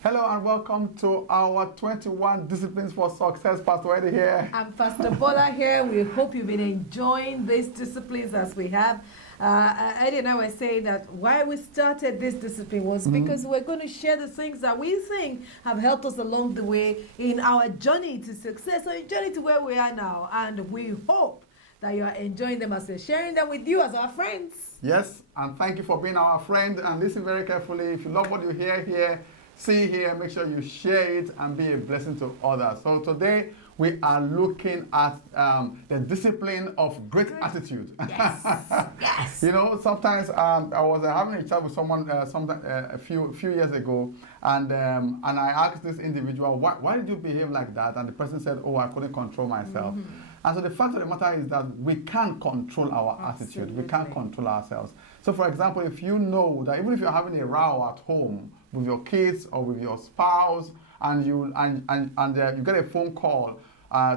Hello and welcome to our 21 Disciplines for Success. Pastor Eddie here. I'm Pastor Bola here. We hope you've been enjoying these disciplines as we have. Eddie and I were saying that why we started this discipline was because we're going to share the things that we think have helped us along the way in our journey to success, or journey to where we are now. And we hope that you are enjoying them as we're sharing them with you as our friends. Yes, and thank you for being our friend. And listen very carefully. If you love what you hear here, see here, make sure you share it and be a blessing to others. So today we are looking at the discipline of great attitude. Yes, yes. You know, sometimes I was having a chat with someone a few years ago, and I asked this individual, why did you behave like that? And the person said, oh, I couldn't control myself. And so the fact of the matter is that we can't control our attitude. We can't control ourselves. So for example, if you know that even if you're having a row at home with your kids or with your spouse, and you get a phone call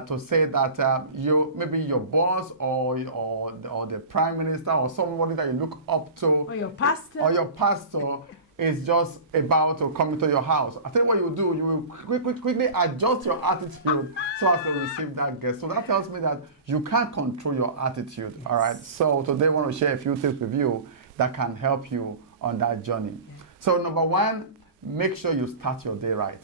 to say that maybe your boss or the prime minister or somebody that you look up to, Or your pastor is just about to come into your house. I tell you what you will do. You will quickly adjust your attitude so as to receive that guest. So that tells me that you can't control your attitude. Yes. All right. So today I want to share a few tips with you that can help you on that journey. So number one, make sure you start your day right.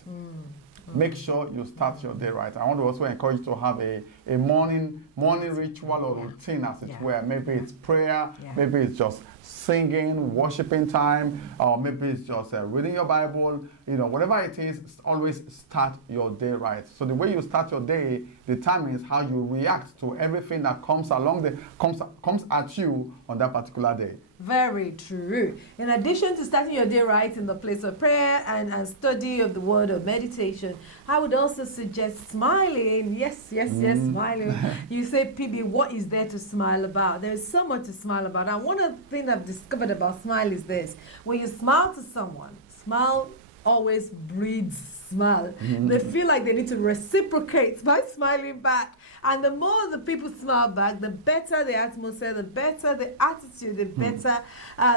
Make sure you start your day right. I want to also encourage you to have a morning ritual or routine, as it were. Maybe it's prayer, maybe it's just singing, worshiping time, or maybe it's just reading your Bible. You know, whatever it is, always start your day right. So the way you start your day determines how you react to everything that comes at you on that particular day. Very true. In addition to starting your day right in the place of prayer and study of the word or meditation, I would also suggest smiling. Yes, smiling. You say, PB, what is there to smile about? There is so much to smile about. And one of the things I've discovered about smile is this. When you smile to someone, smile always breeds smile. They feel like they need to reciprocate by smiling back. And the more the people smile back, the better the atmosphere, the better the attitude, the better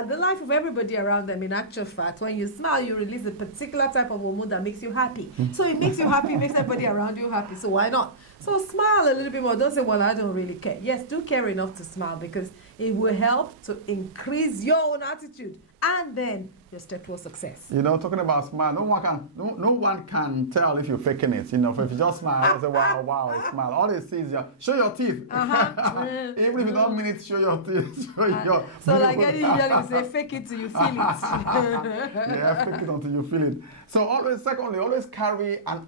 the life of everybody around them. In actual fact, when you smile, you release a particular type of hormone that makes you happy. So it makes you happy, makes everybody around you happy. So why not? So smile a little bit more. Don't say, well, I don't really care. Yes, do care enough to smile, because it will help to increase your own attitude and then your step towards success. You know, talking about smile, no one can tell if you're faking it. You know, if you just smile, say, wow, it's smile. All they see is show your teeth. Even if you don't mean it, show your teeth. So like Eddie usually say, fake it till you feel it. Yeah, fake it until you feel it. So always carry an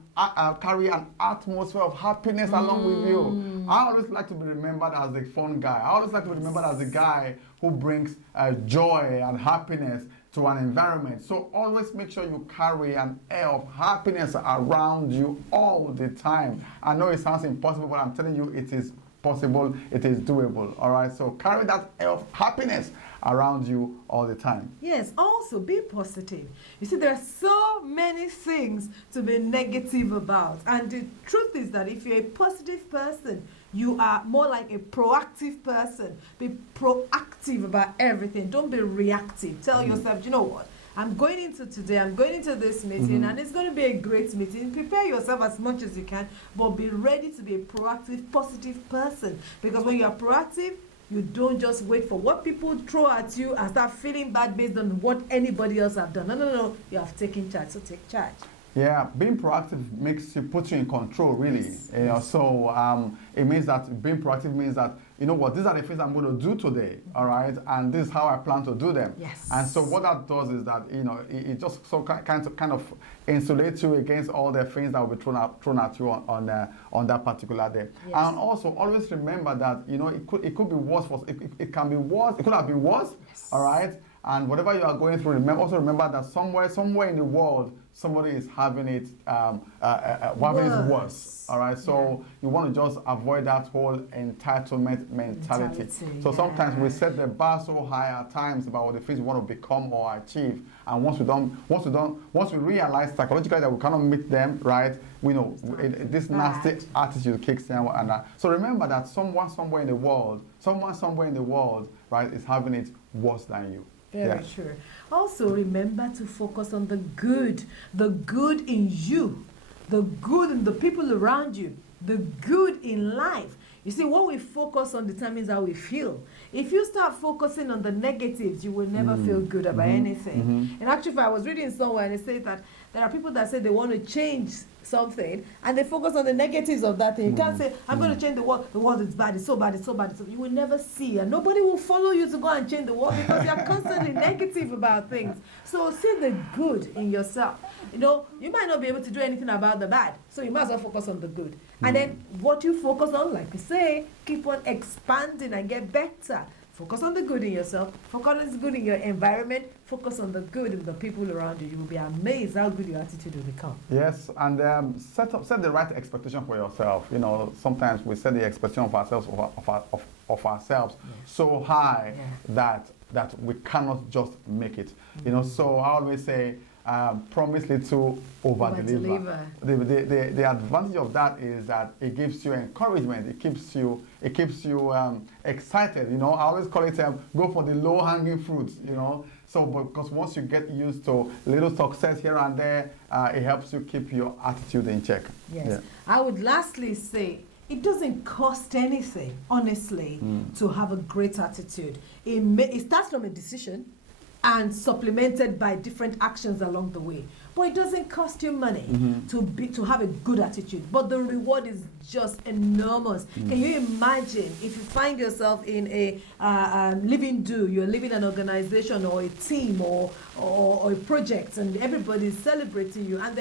atmosphere of happiness along with you. I always like to be remembered as the fun guy. I always like to be remembered as the guy who brings joy and happiness to an environment. So always make sure you carry an air of happiness around you all the time. I know it sounds impossible, but I'm telling you it is possible, it is doable. All right, so carry that air of happiness around you all the time. Yes, also be positive. You see, there are so many things to be negative about. And the truth is that if you're a positive person, you are more like a proactive person. Be proactive about everything. Don't be reactive. Tell yourself, you know what? I'm going into this meeting, and it's going to be a great meeting. Prepare yourself as much as you can, but be ready to be a proactive, positive person. Because when you are proactive, you don't just wait for what people throw at you and start feeling bad based on what anybody else have done. No. You have taken charge, so take charge. Yeah, being proactive puts you in control, really. Yes. You know, so it means that being proactive means that, you know what, these are the things I'm going to do today, all right? And this is how I plan to do them. Yes. And so what that does is that, you know, it just so kind of insulates you against all the things that will be thrown at you on that particular day. Yes. And also always remember that, you know, it could be worse. It can be worse. It could have been worse, yes. All right? And whatever you are going through, also remember that somewhere in the world, somebody is having it worse. All right, so you want to just avoid that whole entitlement mentality. So sometimes we set the bar so high at times about the things we want to become or achieve, and once we realize psychologically that we cannot meet them, right? We know this nasty attitude kicks in, and so remember that someone somewhere in the world, right, is having it worse than you. Very true. Also, remember to focus on the good in you, the good in the people around you, the good in life. You see, what we focus on determines how we feel. If you start focusing on the negatives, you will never feel good about anything. And actually, if I was reading somewhere and it says that there are people that say they want to change something and they focus on the negatives of that thing. You can't say, I'm going to change the world is bad, it's so bad, it's so bad. You will never see, and nobody will follow you to go and change the world because you're constantly negative about things. So see the good in yourself. You know, you might not be able to do anything about the bad, so you might as well focus on the good. And then what you focus on, like you say, keep on expanding and get better. Focus on the good in yourself, focus on the good in your environment, focus on the good in the people around you. You will be amazed how good your attitude will become. Yes, and set the right expectation for yourself. You know, sometimes we set the expectation of ourselves of ourselves so high that we cannot just make it. You know, so I always say, promise little, over deliver. The advantage of that is that it gives you encouragement. It keeps you excited. You know, I always call it go for the low hanging fruits. You know, so because once you get used to little success here and there, it helps you keep your attitude in check. Yes, yeah. I would lastly say, it doesn't cost anything, honestly, to have a great attitude. It starts from a decision and supplemented by different actions along the way. But it doesn't cost you money to have a good attitude. But the reward is just enormous. Can you imagine if you find yourself in a you're leaving an organization or a team or a project, and everybody's celebrating you, and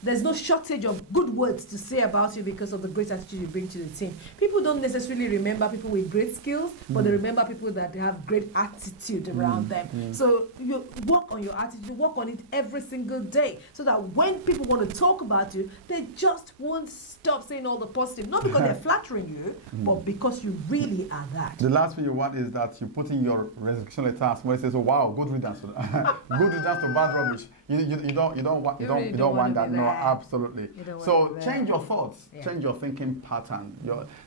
there's no shortage of good words to say about you because of the great attitude you bring to the team. People don't necessarily remember people with great skills, but they remember people that have great attitude around them. So you work on your attitude, work on it every single day, so that when people want to talk about you, they just won't stop saying all the positive. Not because they're flattering you, but because you really are that. The last thing you want is that you put in your resignation letter where it says, "Oh wow, good riddance, good riddance to bad rubbish." You don't want that. No, absolutely. So change your thoughts, change your thinking pattern.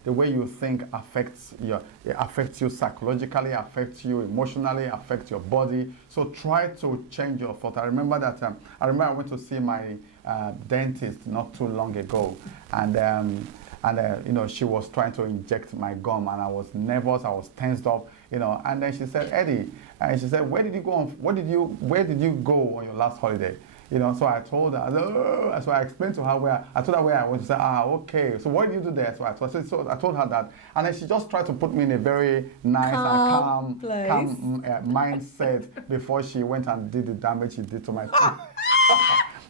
The way you think affects you psychologically, affects you emotionally, affects your body. So try to change your thought. I remember I went to see my dentist not too long ago, and you know, she was trying to inject my gum, and I was nervous, I was tensed up, you know. And then she said, "Eddie," and she said, where did you go on your last holiday? You know, so I told her, so I explained to her I told her where I went. She said, okay, so what did you do there? So I told her that, and then she just tried to put me in a very nice calm mindset before she went and did the damage she did to my tooth.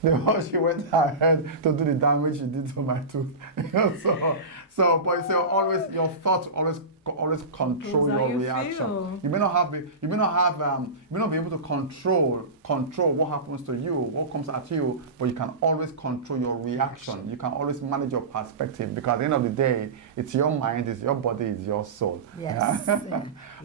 Before she went ahead to do the damage she did to my tooth. But so always your thoughts always control your reaction. You may not be able to control what happens to you, what comes at you, but you can always control your reaction. You can always manage your perspective, because at the end of the day, it's your mind, it's your body, it's your soul. Yes.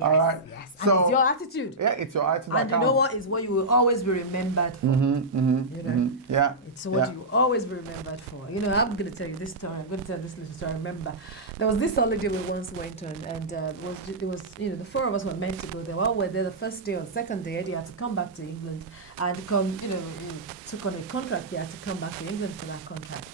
All right. Yes. So, and it's your attitude. Yeah, it's your attitude. And you know what is what you will always be remembered for. You know? Yeah. It's what you will always be remembered for. You know, I'm going to tell you this story. I'm going to tell this little story. I remember there was this holiday we once went on, and it was you know, the four of us were meant to go there. Well, we're there the first day or the second day. Eddie had to come back to England and come. You know, we took on a contract. He had to come back to England for that contract.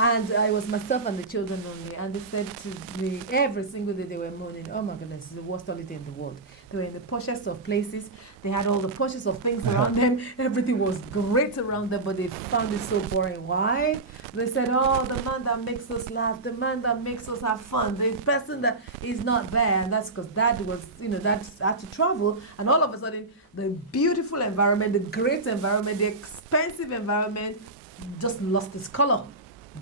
And it was myself and the children only. And they said to me every single day, they were moaning, "Oh my goodness, it's the worst holiday in the world." They were in the poshest of places. They had all the poshest of things around them. Everything was great around them, but they found it so boring. Why? They said, "Oh, the man that makes us laugh, the man that makes us have fun, the person that is not there." And that's because Dad was, you know, Dad had to travel. And all of a sudden, the beautiful environment, the great environment, the expensive environment just lost its color,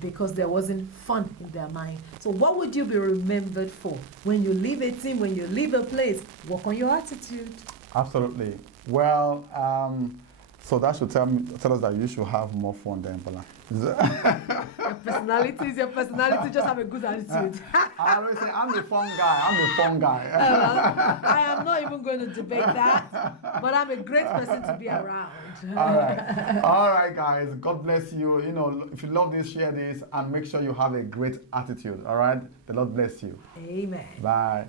because there wasn't fun in their mind. So what would you be remembered for? When you leave a team, when you leave a place, work on your attitude. Absolutely. Well, so that should tell us that you should have more fun than Bola. Your personality is your personality. Just have a good attitude. I always say, I'm the fun guy. I am not even going to debate that, but I'm a great person to be around. All right, guys. God bless you. You know, if you love this, share this, and make sure you have a great attitude. All right. The Lord bless you. Amen. Bye.